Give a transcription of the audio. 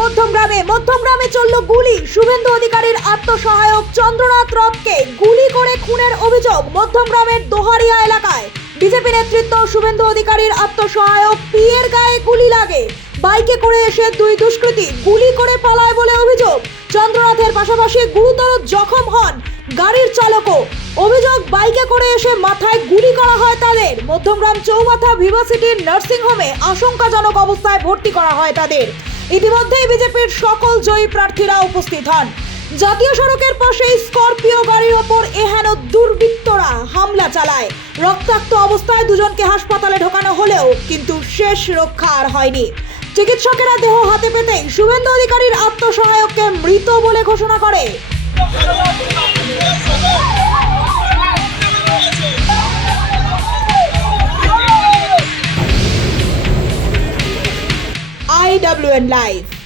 মধ্যমগ্রামে চলল গুলি। শুভেন্দু অধিকারীর আত্মসহায়ক চন্দ্রনাথ রথকে গুলি করে খুনের অভিযোগ মধ্যমগ্রামের দোহারিয়া এলাকায়। বিজেপি নেতৃত্ব শুভেন্দু অধিকারীর আত্মসহায়ক পিয়ের গায়ে গুলি লাগে। বাইকে করে এসে দুই দুষ্কৃতী গুলি করে পালায় বলে অভিযোগ। চন্দ্রনাথের পাশাপাশি গুরুতর জখম হন গাড়ির চালকও। অভিযোগ, বাইকে করে এসে মাথায় গুলি করা হয় তাদের। মধ্যমগ্রাম চৌমাথা ভিভাসিটির নার্সিং হোমে আশঙ্কাজনক অবস্থায় ভর্তি করা হয় তাদের। ইতিমধ্যেই বিজেপির সকল জয়ী প্রার্থীরা উপস্থিত হন। জাতীয় সড়কের পাশেই স্করপিও গাড়ির ওপর এহেন দুর্বৃত্তরা হামলা চালায়। রক্তাক্ত অবস্থায় দুজনকে হাসপাতালে ঢোকানো হলেও কিন্তু শেষ রক্ষা আর হয়নি। চিকিৎসকেরা দেহ হাতে পেতেই শুভেন্দু অধিকারীর আত্মসহায়ককে মৃত বলে ঘোষণা করে। IWN live.